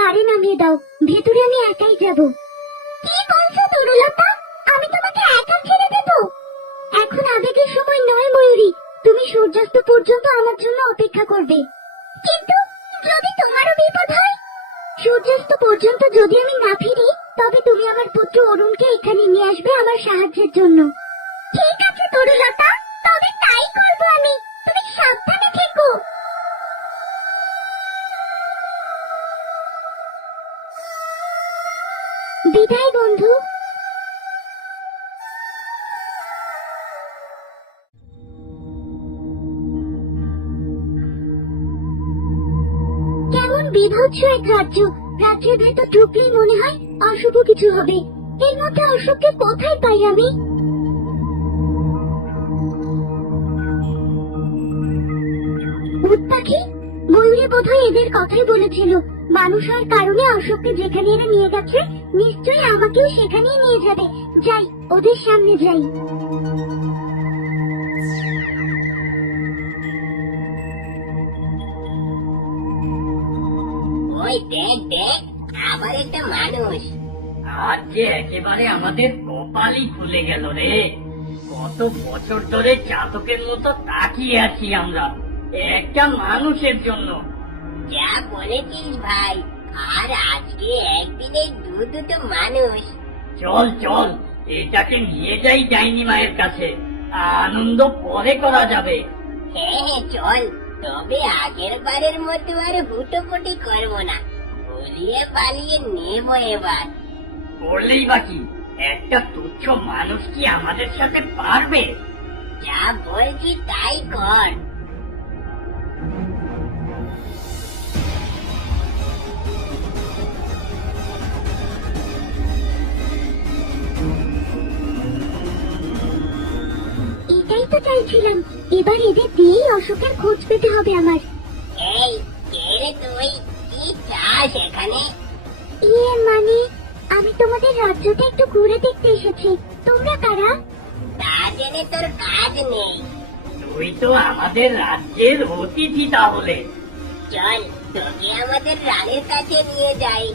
গাড়ি নামিয়ে দাও, ভেতরে আমি একাই যাব। কি বলছো তরুলতা? আমি তোমাকে একা ছেড়ে দেব? এখন আবেগের সময় নয় ময়ূরী, তুমি সূর্যাস্ত পর্যন্ত আমার জন্য অপেক্ষা করবে। কিন্তু যদি তোমারও বিপদ হয়? সূর্যাস্ত পর্যন্ত যদি আমি না ফিরি, তবে তুমি আমার পুত্র অরুণকে এখানে নিয়ে আসবে আমার সাহায্যের জন্য। ঠিক আছে তরুলতা, তবে তাই করব আমি। তুমি সাবধানে থেকো। বিদায় বন্ধু। কেমন বিভৎস এক রাজ্য। রাজ্যের ভেতর ঢুকলেই মনে হয় অশুভ কিছু হবে। এর মধ্যে অশুভকে কোথায় পাই আমি? উট পাখি, ময়ূরে বোধহয় এদের কথাই বলেছিল। মানুষ হওয়ার কারণে অশোককে যেখানে এরা নিয়ে গেছে, নিশ্চয়ই আমাকেও সেখানেই নিয়ে যাবে। যাই, ওদের সামনে যাই। ওই দেখ দেখ, আবার একটা মানুষ। আজ যে একেবারে আমাদের কপালই খুলে গেল রে। কত বছর ধরে চাতকের মতো তাকিয়ে আছি আমরা একটা মানুষের জন্য। যা বলেছিস ভাই, আর আজকে একদিনে দুটো মানুষ। চল চল, এটাকে নিয়ে যাই ডাইনি মায়ের কাছে, আনন্দ পরে করা যাবে। হ্যাঁ হ্যাঁ চল, তবে আগের বারের মতো আর হুটোপুটি করবো না, ভুলিয়ে পালিয়ে নেবো এবার। করলেই বাকি, একটা তুচ্ছ মানুষ কি আমাদের সাথে পারবে? যা বলছি তাই কর। এটাই তো চাইছিলাম। এবার এদের দিয়েই অশোকের খোঁজ পেতে হবে আমার। এই কে রে তুই? কি চাস এখানে? মানে, আমি তোমাদের রাজ্যটা একটু ঘুরে দেখতে এসেছি। তোমরা কারা? তা জেনে তোর কাজ নেই। তুই তো আমাদের রাজ্যের অতিথি তাহলে। চল, তোকে আমাদের রানীর কাছে নিয়ে যাই।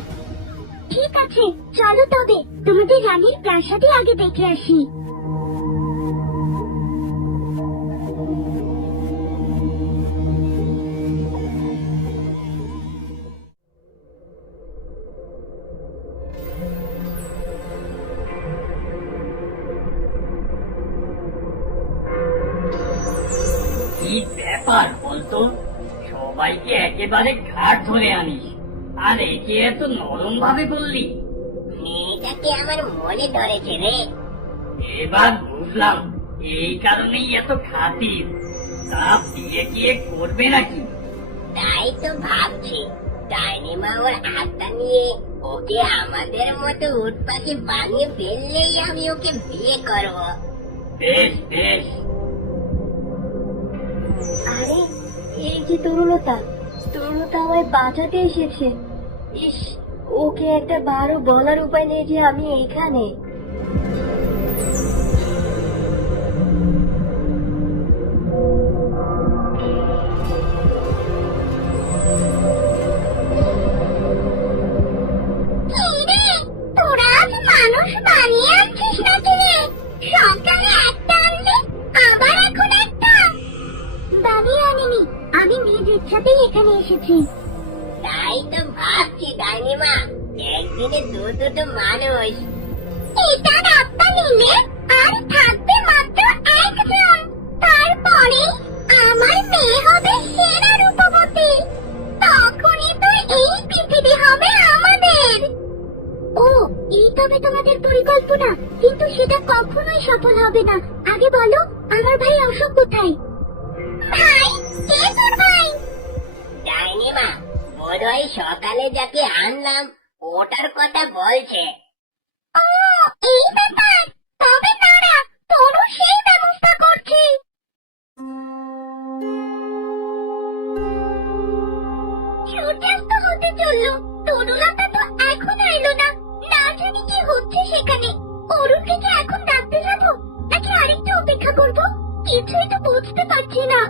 ঠিক আছে, চলো তবে তোমাদের রানীর প্রাসাদে আগে দেখে আসি। কি ব্যাপার বলতো, সবাইকে একেবারে ঘাট ধরে আনিস, আর একে এত নরম ভাবে বললি। মেয়েটাকে আমার মনে ধরেছে রে। এবার বুঝলাম, এই কারণেই এত খাতির। তা বিয়ে গিয়ে করবে নাকি? তাই তো ভাবছি, ডাইনিমা ওর আত্মা নিয়ে ওকে আমাদের মতো উট পাখি বানিয়ে ফেললেই আমি ওকে বিয়ে করব। বেশ বেশ। আরে, এই যে তরুলতা, তরুলতা আমায় বাঁচাতে এসেছে। ইস, ওকে একটা বারো বলার উপায় নেই যে আমি এখানে। তোরা আজ মানুষ বানিয়ে আনছিস নাকি রে? সকালে একটা আনলি, আবার এখন একটা। বানিয়ে আনিনি, আমি নিজ ইচ্ছাতেই এখানে এসেছি। তাই তো ভাবছি ডাইনিমা, একদিনে দুটো মানুষ। এটার আত্মা নিলে আর থাকবে মাত্র একজন। তারপরে আমার মেয়ে হবে সেরা রূপবতী। তখনই তো এই পৃথিবী হবে আমাদের। ও, এই তবে তোমাদের পরিকল্পনা, কিন্তু সেটা কখনোই সফল হবে না। আগে বলো, আমার ভাই অশোক কোথায়? ভাই? কে তোর ভাই? ডাইনিমা, বোধহয় সকালে যাকে আনলাম ওটার কথা বলছে। ও, এই ব্যাপার। তবে তারা তোরও সেই ব্যবস্থা করছে। সূর্যাস্ত হতে চললো, তরুলতা তো এখনো এলো না। না জানি কি হচ্ছে সেখানে। অরুণকে কি এখন ডাকতে যাবো, নাকি আরেকটু অপেক্ষা করবো? কিছুই তো বুঝতে পারছি না।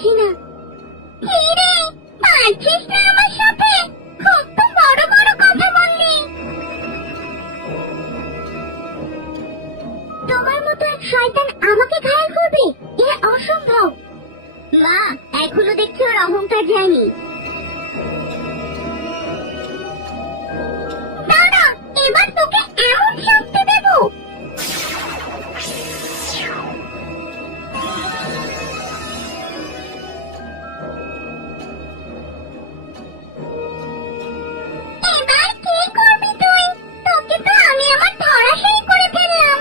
পারছি না। কি রে, পারছিস না আমার সাথে? খুব তো বড় বড় কথা বললি। তোমার মতো এক শয়তান আমাকে ঘায়েল করবে? এ অসম্ভব। মা, এখনো দেখছি ওর অহংকার যায়নি। দাঁড়া, এবার তোকে এমন শাস্তি দেব। এবার কি করবি তুই? তোকে তো আমি আমার ধরাশায়ী করে ফেললাম।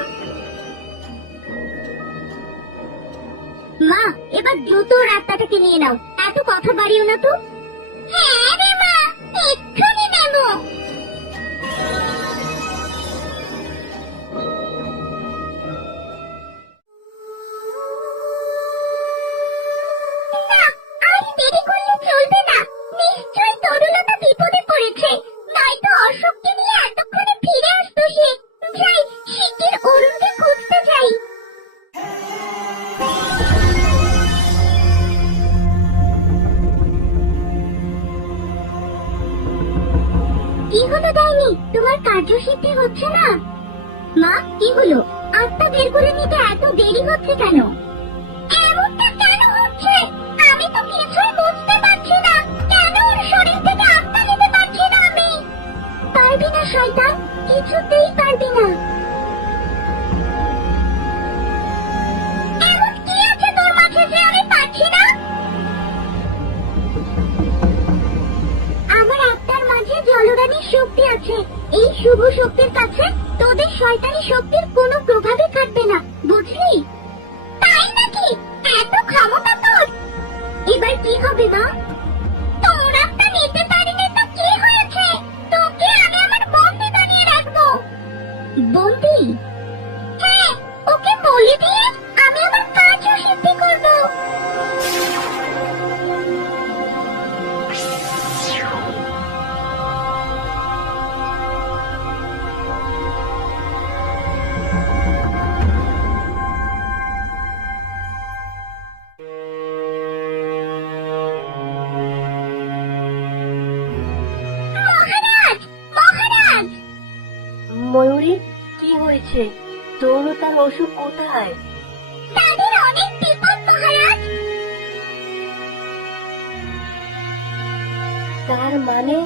মা, এবার দ্রুত রাস্তাটাকে নিয়ে নাও, এত কথা বাড়িও না তো। হ্যাঁ রে মা, এক্ষুনি নেব। না, আর দেরি করলে চলবে না। নিশ্চয়ই তরুলতা বিপদে পড়েছে, নয়তো অশোককে নিয়ে এতক্ষণে ফিরে আসতো সে। যাই, শিগগির অরুণকে খুঁজতে যাই। কি হলো ডাইনি, তোমার কার্যসিদ্ধি হচ্ছে না? মা, কি হলো? আত্মা বের করে নিতে এত দেরি হচ্ছে কেন? এমনটা কেন হচ্ছে? আমি তো কিছুই বুঝতে পারছি না। কেন ওর শরীর থেকে আত্মা নিতে পারছি না আমি? পারবি না শয়তান, কিছুতেই পারবি না। এমন কি আছে তোর মাঝে যে আমি পারছি না? আমার আত্মার মাঝে জলরানির শক্তি আছে। এই শুভ শক্তির কাছে তোদের শয়তানি শক্তির কোনো প্রভাবই থাকবে না, বুঝলি? তাই নাকি? এত ক্ষমতা তোর? এবার কি হবে মা? তোর আত্মা নিতে পারিনি তো কি হয়েছে? তোকে আমি আমার বন্দি বানিয়ে রাখবো। বন্দি? হ্যাঁ, ওকে বলে দিয়ে আমি আমার কাজও সিদ্ধি করবো। মহারাজ, মহারাজ! ময়ূরী, কি হয়েছে? তরুলতার অসুখ কোথায়? তাদের অনেক বিপদ মহারাজ। তার মানে?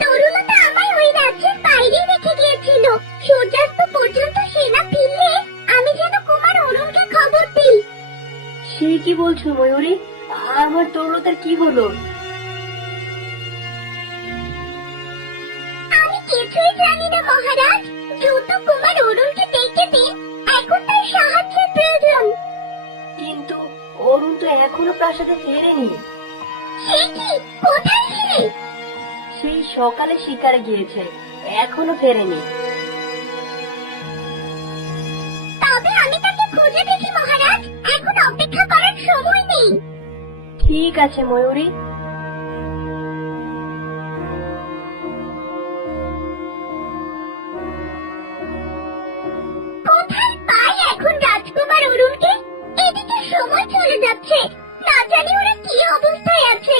তরুলতা আমায় ওই রাজ্যের বাইরে রেখে গিয়েছিল। সূর্যাস্ত পর্যন্ত সেনা ফিরলে আমি যেন কুমার অরুণকে খবর দিই। সে কি বলছো ময়ূরী? আমার তরুলতার কি হলো? আমি কিছুই জানি না মহারাজ। দ্রুত কুমার অরুণকে ডেকে দিন, এখন তার সাহায্যের প্রয়োজন। কিন্তু অরুণ তো এখনো প্রাসাদে ফেরেনি। সে কি? কোথায় সে? সেই সকালে শিকারে গিয়েছে, এখনো ফেরেনি। তবে আমি তাকে খুঁজে দেখি মহারাজ, এখন অপেক্ষা করার সময় নেই। ঠিক আছে ময়ূরী। কোথায় পাই এখন রাজকুমার অরুণকে? এদিকে সময় চলে যাচ্ছে, না জানি ওরা কি অবস্থায় আছে।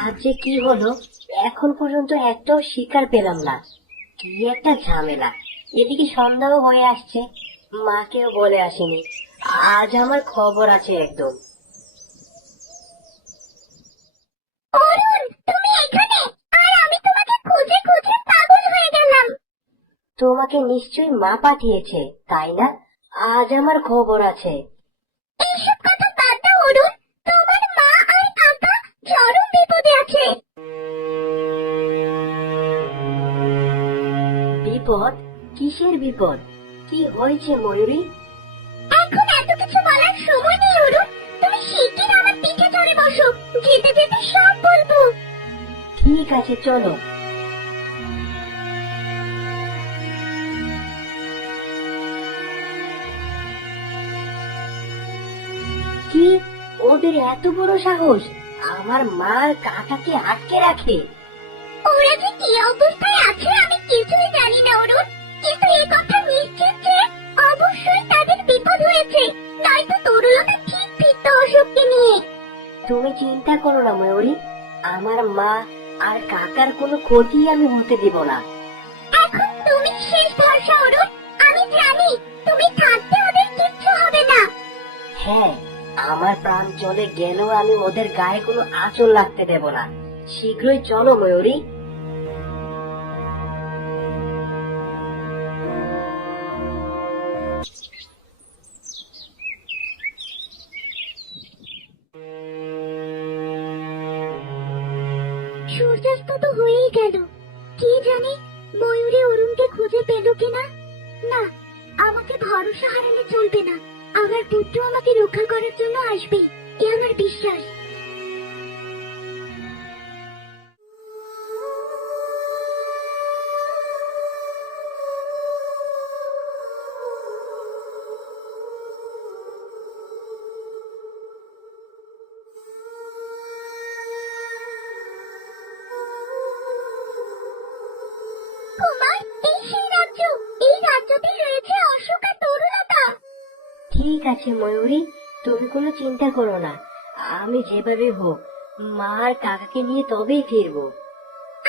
আজ যে কি হলো, এখন পর্যন্ত একটাও শিকার পেলাম না। কি একটা ঝামেলা। এদিকে সন্ধ্যাও হয়ে আসছে, মাকেও বলে আসেনি। আজ আমার খবর আছে একদম। অরুণ, তুমি এখানে? আর আমি তোমাকে খুঁজে খুঁজে পাগল হয়ে গেলাম। তোমাকে নিশ্চয়ই মা পাঠিয়েছে, তাই না? আজ আমার খবর আছে। এইসব কথা বাদ দাও অরুণ, তোমার মা আর কাকা চরম বিপদে আছে। বিপদ? কিসের বিপদ? কি হয়েছে ময়ূরী? এখন এত কিছু বলার সময় নেই অরুণ, তুমি শিগগির আমার পিঠে চড়ে বসো, যেতে যেতে সব বলবো। ঠিক আছে, চলো। কি, ওদের এত বড় সাহস আমার মার কাকাকে আটকে রাখে? ওরা যে কি অবস্থায় আছে আমি কিছুই কোনো ক্ষতি আমি হতে দিব না। এখন তুমি শেষ ভরসা অরুণ। আমি জানি তুমি থাকতে ওদের কিচ্ছু হবে না। হ্যাঁ, আমার প্রাণ চলে গেলেও আমি ওদের গায়ে কোনো আঁচল লাগতে দেব না। শীঘ্রই চলো ময়ূরী। সূর্যাস্ত তো হয়েই গেল। কি জানি ময়ূরী অরুণকে খুঁজে পেল কিনা। না, আমাকে ভরসা হারালে চলবে না। আমার পুত্র আমাকে রক্ষা করার জন্য আসবে, এ আমার বিশ্বাস। কুমার, এই সেই রাজ্য। এই রাজ্যতে রয়েছে অশোক আর তরুলতা। ঠিক আছে ময়ূরী, তুমি কোনো চিন্তা করো না। আমি যেভাবে হোক মা আর কাকাকে নিয়ে তবেই ফিরবো।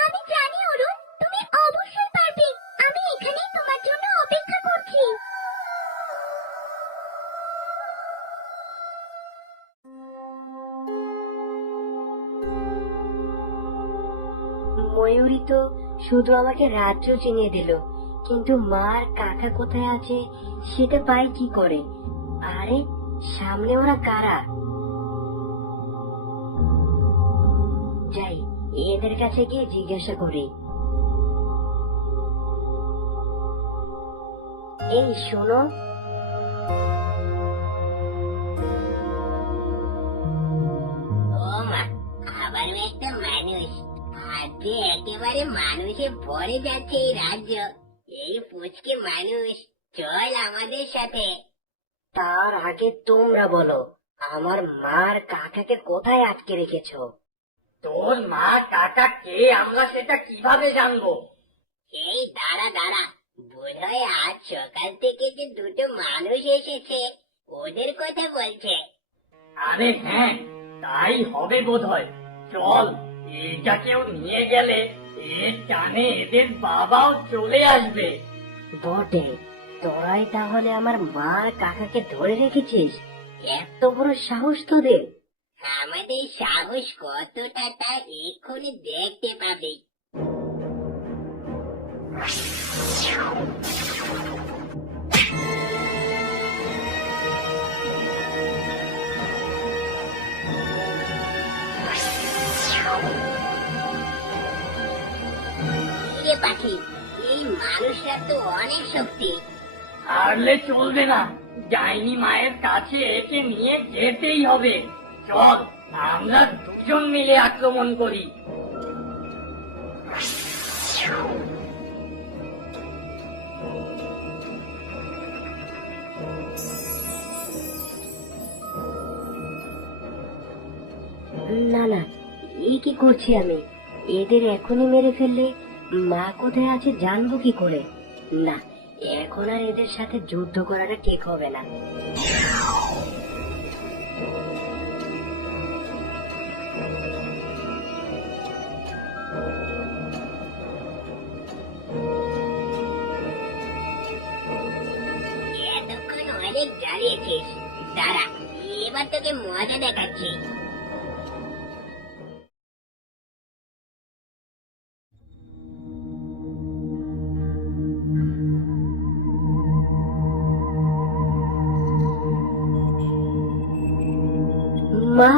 আমি জানি অরুণ, তুমি অবশ্যই পারবে। আমি এখানেই তোমার জন্য অপেক্ষা করছি। ময়ূরী তো শুধু আমাকে রাজ্য চিনিয়ে দিল, কিন্তু মা আর কাকা কোথায় আছে সেটা পাই কি করে? আরে সামনে ওরা কারা? যাই, এদের কাছে গিয়ে জিজ্ঞাসা করি। এই শোনো, ও মা, আবারও একটা মানুষ। আজকে একেবারে মানুষে ভরে যাচ্ছে এই রাজ্য। এই পুচকে মানুষ, চল আমাদের সাথে। তার আগে তোমরা বলো, আমার মার কাকাকে কোথায় আটকে রেখেছো? তোর মা কাকা কে আমরা সেটা কিভাবে জানবো? এই দাঁড়া দাঁড়া, বোধহয় আজ সকাল থেকে যে দুটো মানুষ এসেছে ওদের কথা বলছে। আরে হ্যাঁ, তাই হবে বোধহয়। চল, এটাকেও নিয়ে গেলে এর টানে এদের বাবাও চলে আসবে। বটে, তোরাই তাহলে আমার মার কাকাকে ধরে রেখেছিস? এত বড় সাহস তোদের! আমাদের সাহস কতটা তা এক্ষুনি দেখতে পাবে। কিরে পাখি, এই মানুষরা তো অনেক শক্তি। হারলে চলবে না, ডাইনি মায়ের কাছে একে নিয়ে যেতেই হবে। চল, আমরা দুজন মিলে আক্রমণ করি। না না, এই কি করছি আমি? এদের এখনই মেরে ফেললে মা কোথায় আছে জানবো কি করে? না, এখন আর এদের সাথে যুদ্ধ করাটা ঠিক হবে না। এতক্ষণ অনেক জ্বালিয়েছিস, দাঁড়া এবার তোকে মজা দেখাচ্ছি। মা,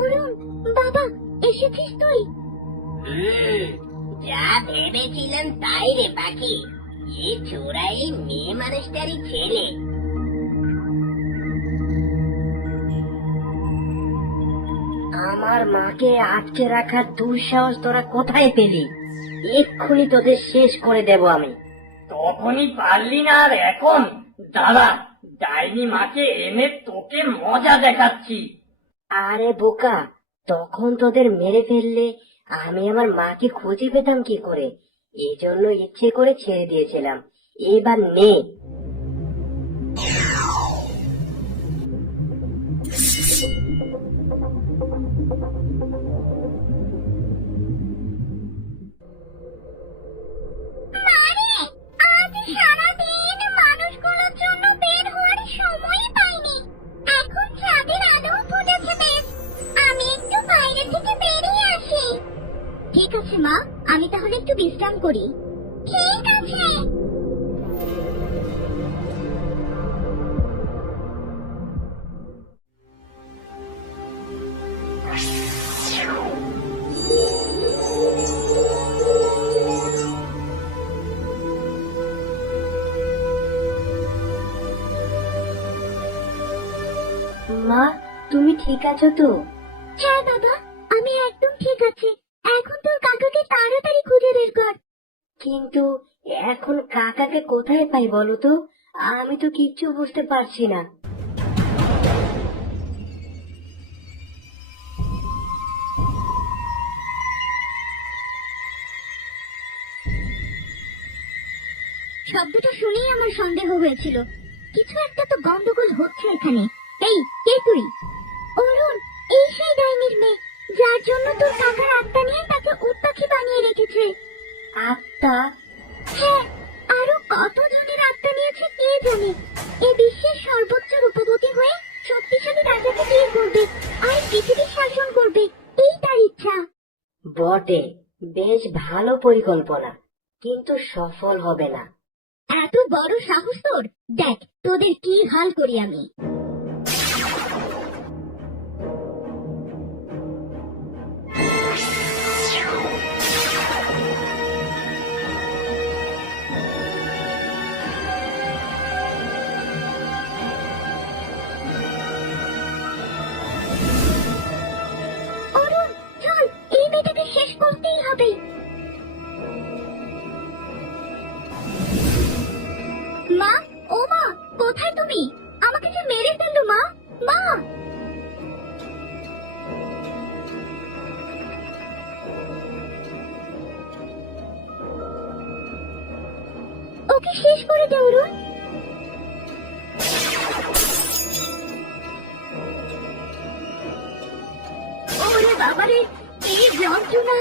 অরুণ, বাবা, এসেছিস তুই? যা ভেবেছিলাম তাই রে পাখি। এই ছোড়া এই মেয়ে মানুষটারই ছেলে। আমার মাকে আটকে রাখার দুঃসাহস তোরা কোথায় পেলি? এক্ষুনি তোদের শেষ করে দেব আমি। তখনই পারলি না আর এখন? দাঁড়া, ডাইনি মাকে এনে তোকে মজা দেখাচ্ছি। আরে বোকা, তখন তোদের মেরে ফেললে আমি আমার মাকে খুঁজে পেতাম কি করে? এই জন্য ইচ্ছে করে ছেড়ে দিয়েছিলাম। এবার নে। করি। ঠিক আছে। মা, তুমি ঠিক আছো তো? হ্যাঁ বাবা, আমি একদম ঠিক আছি। এখন তোর কাকাকে তাড়াতাড়ি খুঁজে বের কর। কিন্তু এখন কাকাকে কোথায় পাই বলো তো? আমি তো কিচ্ছু বুঝতে পারছি না। শব্দটা শুনেই আমার সন্দেহ হয়েছিল, কিছু একটা তো গন্ডগোল হচ্ছে এখানে। এই, কে তুই? অরুণ, এই সেই ডাইনির মেয়ে যার জন্য তোর কাকার আত্মা নিয়ে তাকে উট পাখি বানিয়ে রেখেছে। আত্মা? হ্যাঁ, আরো কতজনের আত্মা নিয়েছে কে জানে। এই বিশ্বের সর্বোচ্চ রূপবতী হয়ে শক্তিশালী রাজাকে বিয়ে করবে আর পৃথিবী শাসন করবে, এই তার ইচ্ছা। বটে, বেশ ভালো পরিকল্পনা, কিন্তু সফল হবে না। এত বড় সাহস তোর! দেখ তোদের কি হাল করি আমি। অরুণ, চল, এই মেয়েটাকে শেষ করতেই হবে। মা, ও মা, কোথায় তুমি? আমাকে যে মেরে ফেললো মা। মা, ওকে শেষ করে দে অরুণ। ওরে বাবারে, এই যন্ত্রণা!